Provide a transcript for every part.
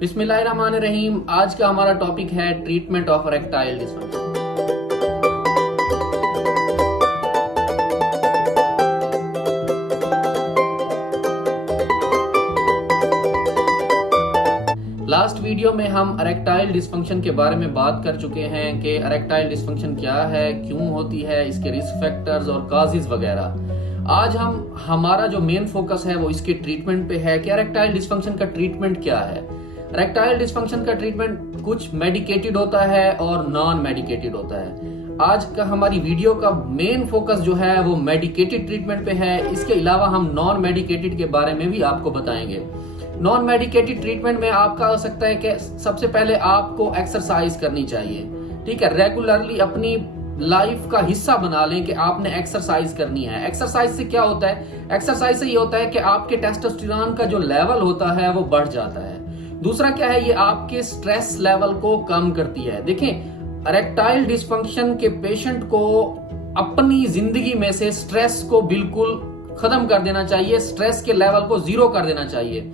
बिस्मिल्लाहिर्रहमानिर्रहीम। आज का हमारा टॉपिक है treatment of erectile dysfunction. Last video में हम इरेक्टाइल डिस्फंक्शन के बारे में बात कर चुके हैं कि इरेक्टाइल डिस्फंक्शन क्या है, क्यों होती है, इसके रिस्क फैक्टर्स और काजेज वगैरह। आज हमारा जो मेन फोकस है वो इसके ट्रीटमेंट पे है कि इरेक्टाइल डिस्फंक्शन का ट्रीटमेंट क्या है। इरेक्टाइल डिस्फंक्शन का ट्रीटमेंट कुछ मेडिकेटेड होता है और नॉन मेडिकेटेड होता है। आज का हमारी वीडियो का मेन फोकस जो है वो मेडिकेटेड ट्रीटमेंट पे है। इसके अलावा हम नॉन मेडिकेटेड के बारे में भी आपको बताएंगे। नॉन मेडिकेटेड ट्रीटमेंट में आपका हो सकता है कि सबसे पहले आपको एक्सरसाइज करनी चाहिए, ठीक है। रेगुलरली अपनी लाइफ का हिस्सा बना लें कि आपने एक्सरसाइज करनी है। एक्सरसाइज से क्या होता है? एक्सरसाइज से ये होता है कि आपके टेस्टोस्टेरोन का जो लेवल होता है वो बढ़ जाता है। दूसरा क्या है, ये आपके स्ट्रेस लेवल को कम करती है। देखें, इरेक्टाइल डिस्फंक्शन के पेशेंट को अपनी जिंदगी में से स्ट्रेस को बिल्कुल खत्म कर देना चाहिए, स्ट्रेस के लेवल को जीरो कर देना चाहिए।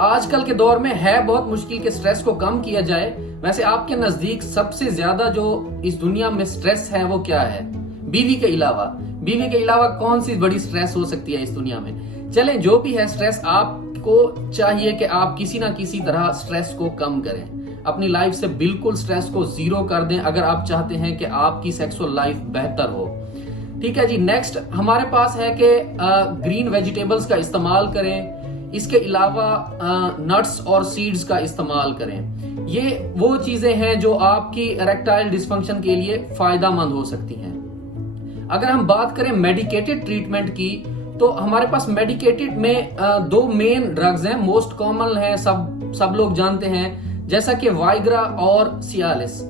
आजकल के दौर में है बहुत मुश्किल कि स्ट्रेस को कम किया जाए। वैसे आपके नजदीक सबसे ज्यादा जो इस दुनिया में स्ट्रेस है वो क्या है? बीवी के अलावा कौन सी बड़ी स्ट्रेस हो सकती है इस दुनिया में? चलें, जो भी है स्ट्रेस, आपको चाहिए कि आप किसी ना किसी तरह स्ट्रेस को कम करें, अपनी लाइफ से बिल्कुल स्ट्रेस को जीरो कर दें अगर आप चाहते हैं कि आपकी सेक्सुअल लाइफ बेहतर हो। ठीक है जी। नेक्स्ट हमारे पास है कि ग्रीन वेजिटेबल्स का इस्तेमाल करें। इसके अलावा नट्स और सीड्स का इस्तेमाल करें। ये वो चीजें हैं जो आपकी इरेक्टाइल डिस्फंक्शन के लिए फायदेमंद हो सकती हैं। अगर हम बात करें मेडिकेटेड ट्रीटमेंट की, तो हमारे पास मेडिकेटेड में दो मेन ड्रग्स हैं, मोस्ट कॉमन है, सब लोग जानते हैं, जैसा कि वाइग्रा और सियालिस।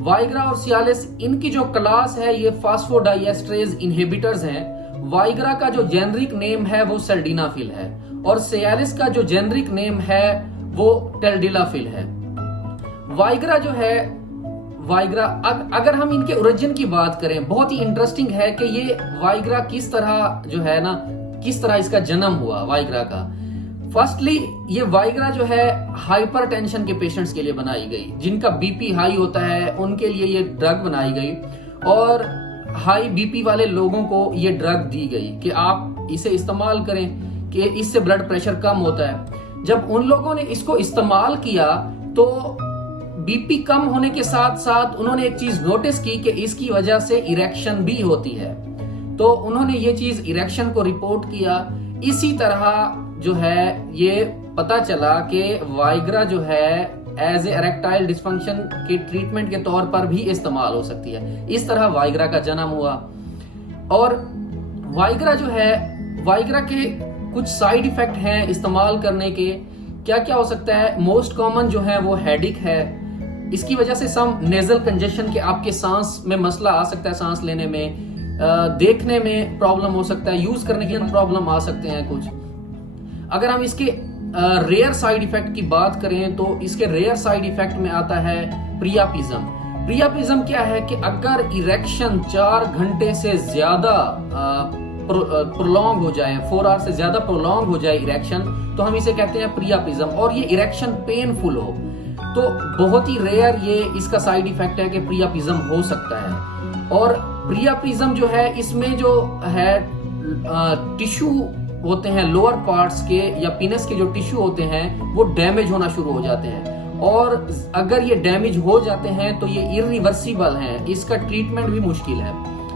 वाइग्रा और सियालिस, इनकी जो क्लास है ये फास्फोडाइएस्ट्रेज इनहिबिटर्स हैं। वाइग्रा का जो जेनरिक नेम है वो सेल्डिनाफिल है और सियालिस का जो जेनरिक नेम है वो टेल्डिलाफिल है। वाइग्रा जो है, अगर हम इनके ओरिजिन की बात करें, बहुत ही इंटरेस्टिंग है कि ये वाइग्रा किस तरह इसका जन्म हुआ वाइग्रा का। फर्स्टली ये वाइग्रा जो है हाइपरटेंशन के पेशेंट्स के लिए बनाई गई, जिनका बीपी हाई होता है उनके लिए ये ड्रग बनाई गई और हाई बीपी वाले लोगों को ये ड्रग दी गई कि आप इसे इस्तेमाल करें कि इससे ब्लड प्रेशर कम होता है। जब उन लोगों ने इसको इस्तेमाल किया तो बीपी कम होने के साथ साथ उन्होंने एक चीज नोटिस की कि इसकी वजह से इरेक्शन भी होती है, तो उन्होंने ये चीज इरेक्शन को रिपोर्ट किया। इसी तरह जो है ये पता चला कि वाइग्रा जो है एज ए इरेक्टाइल डिस्फंक्शन के ट्रीटमेंट के तौर पर भी इस्तेमाल हो सकती है। इस तरह वाइग्रा का जन्म हुआ। और वाइग्रा जो है, वाइग्रा के कुछ साइड इफेक्ट हैं इस्तेमाल करने के। क्या क्या हो सकता है? मोस्ट कॉमन जो है वो हेडिक है। इसकी वजह से सम नेजल कंजेशन के आपके सांस में मसला आ सकता है, सांस लेने में, देखने में प्रॉब्लम हो सकता है, यूज करने के प्रॉब्लम आ सकते हैं कुछ। अगर हम इसके रेयर साइड इफेक्ट की बात करें तो इसके रेयर साइड इफेक्ट में आता है प्रियापिज्म। प्रियापिज्म क्या है कि अगर इरेक्शन 4 घंटे से ज्यादा प्रोलॉन्ग हो जाए, 4 आवर से ज्यादा प्रोलॉन्ग हो जाए इरेक्शन, तो हम इसे कहते हैं प्रियापिज्म। और ये इरेक्शन पेनफुल हो तो बहुत ही रेयर ये इसका साइड इफेक्ट है कि प्रियापिज्म हो सकता है। और प्रियापिज्म जो है, इसमें जो है टिश्यू होते हैं लोअर पार्ट्स के या पीनस के जो टिश्यू होते हैं वो डैमेज होना शुरू हो जाते हैं, और अगर ये डैमेज हो जाते हैं तो ये इरिवर्सिबल हैं, इसका ट्रीटमेंट भी मुश्किल है।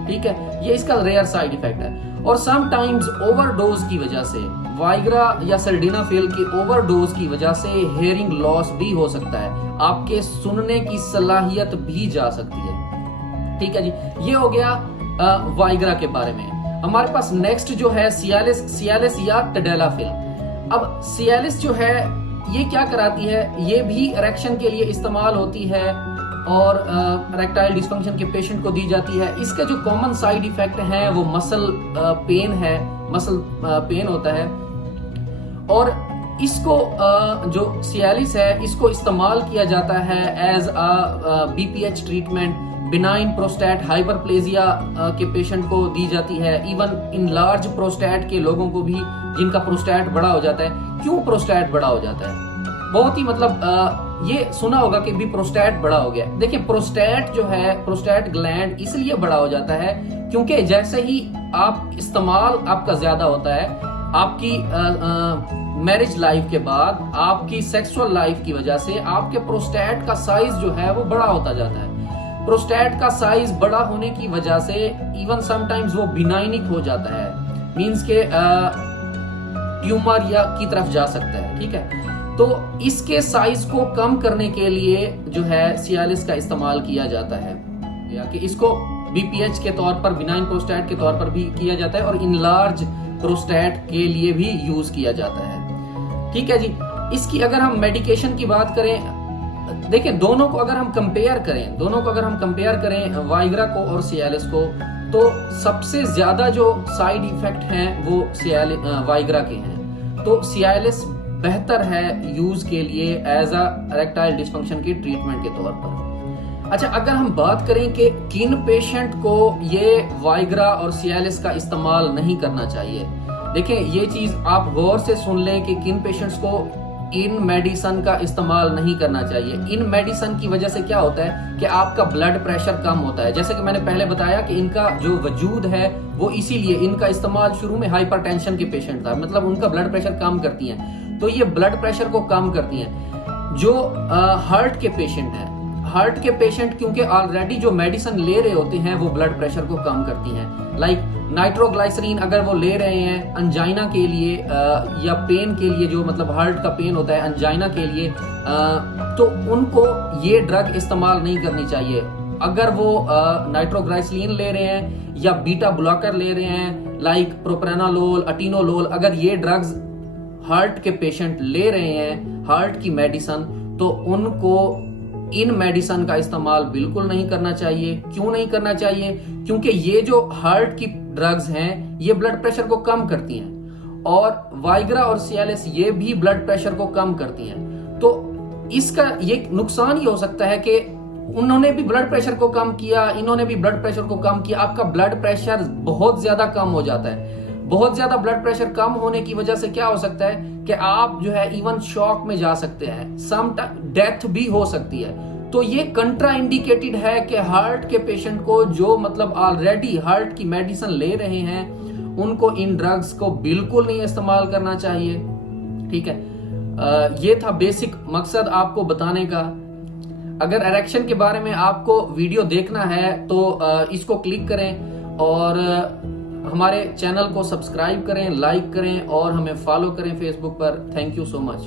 ठीक है, ये इसका रेयर साइड इफेक्ट है। और समटाइम्स ओवरडोज की वजह से, वाइग्रा या सेल्डिनाफिल की ओवरडोज की वजह से हेयरिंग लॉस भी हो सकता है, आपके सुनने की सलाहियत भी जा सकती है। ठीक है जी, ये हो गया वाइग्रा के बारे में। हमारे पास नेक्स्ट जो है सियालिस या टेल्डिलाफिल। अब सियालिस जो है ये क्या कराती है? ये भी इरेक्शन के लिए इस्तेमाल होती है और इरेक्टाइल डिस्फंक्शन के पेशेंट को दी जाती है। इसके जो कॉमन साइड इफेक्ट हैं वो मसल पेन है, मसल पेन होता है। और इसको जो सियालिस है इसको इस्तेमाल किया जाता है as a BPH treatment. Benign prostate hyperplasia के पेशेंट को दी जाती है, इवन इन लार्ज प्रोस्टेट के लोगों को भी, जिनका प्रोस्टेट बड़ा हो जाता है। क्यों प्रोस्टेट बड़ा हो जाता है? बहुत ही मतलब ये सुना होगा कि भी प्रोस्टेट बड़ा हो गया। देखिए प्रोस्टेट जो है, प्रोस्टेट ग्लैंड इसलिए बड़ा हो जाता है क्योंकि जैसे ही आप इस्तेमाल आपका ज्यादा होता है, आपकी मैरिज लाइफ के बाद आपकी सेक्सुअल लाइफ की वजह से आपके प्रोस्टेट का साइज जो है वो बड़ा होता जाता है। प्रोस्टेट का साइज बड़ा होने की वजह से इवन समटाइम्स वो बिनाइनिक हो जाता है, मींस के ट्यूमर या की तरफ जा सकता है। ठीक है, तो इसके साइज को कम करने के लिए जो है सियालिस का इस्तेमाल किया जाता है, या कि इसको बीपीएच के तौर पर, बिनाइन प्रोस्टेट के तौर पर भी किया जाता है और इनलार्ज प्रोस्टेट के लिए भी यूज किया जाता है। ठीक है जी, इसकी अगर हम मेडिकेशन की बात करें, देखिए दोनों को अगर हम कंपेयर करें वाइग्रा को और सियालिस को, तो सबसे ज्यादा जो साइड इफेक्ट हैं वो वाइग्रा के हैं। तो सियालिस बेहतर है यूज के लिए एज अ इरेक्टाइल डिस्फंक्शन की ट्रीटमेंट के तौर पर। अच्छा, अगर हम बात करें कि किन पेशेंट को ये वाइग्रा और सियालिस का इस्तेमाल नहीं करना चाहिए, देखिए ये चीज आप गौर से सुन लें कि किन पेशेंट्स को इन मेडिसिन का इस्तेमाल नहीं करना चाहिए। इन मेडिसिन की वजह से क्या होता है कि आपका ब्लड प्रेशर कम होता है। जैसे कि मैंने पहले बताया कि इनका जो वजूद है वो इसीलिए, इनका इस्तेमाल शुरू में हाइपरटेंशन के पेशेंट था, मतलब उनका ब्लड प्रेशर कम करती हैं, तो ये ब्लड प्रेशर को कम करती हैं। जो हार्ट के पेशेंट हैं, हार्ट के पेशेंट क्योंकि ऑलरेडी जो मेडिसिन ले रहे होते हैं वो ब्लड प्रेशर को कम करती हैं। लाइक नाइट्रोग्लाइसरीन अगर वो ले रहे हैं अंजाइना के लिए या पेन के लिए, जो मतलब हार्ट का पेन होता है अंजाइना के लिए, तो उनको ये ड्रग इस्तेमाल नहीं करनी चाहिए। अगर वो नाइट्रोग्लाइसरीन ले रहे हैं या बीटा ब्लॉकर ले रहे हैं लाइक प्रोप्रानालोल, अटीनोलोल, अगर ये ड्रग्स हार्ट के पेशेंट ले रहे हैं, हार्ट की मेडिसिन, तो उनको इन मेडिसिन का इस्तेमाल बिल्कुल नहीं करना चाहिए। क्यों नहीं करना चाहिए? क्योंकि ये जो हार्ट की ड्रग्स हैं ये ब्लड प्रेशर को कम करती हैं, और वाइग्रा और सियालिस ये भी ब्लड प्रेशर को कम करती हैं। तो इसका ये नुकसान ये हो सकता है कि उन्होंने भी ब्लड प्रेशर को कम किया, इन्होंने भी ब्लड प्रेशर को कम किया, आपका ब्लड प्रेशर बहुत ज्यादा कम हो जाता है। बहुत ज्यादा ब्लड प्रेशर कम होने की वजह से क्या हो सकता है कि आप जो है इवन शॉक में जा सकते हैं, सम डेथ भी हो सकती है। तो ये कंट्रा इंडिकेटेड है कि हार्ट के पेशेंट को जो मतलब ऑलरेडी हार्ट की मेडिसिन ले रहे हैं उनको इन ड्रग्स को बिल्कुल नहीं इस्तेमाल करना चाहिए। ठीक है, ये था बेसिक मकसद आपको बताने का। अगर इरेक्शन के बारे में आपको वीडियो देखना है तो इसको क्लिक करें और हमारे चैनल को सब्सक्राइब करें, लाइक करें और हमें फॉलो करें फेसबुक पर। Thank you so much.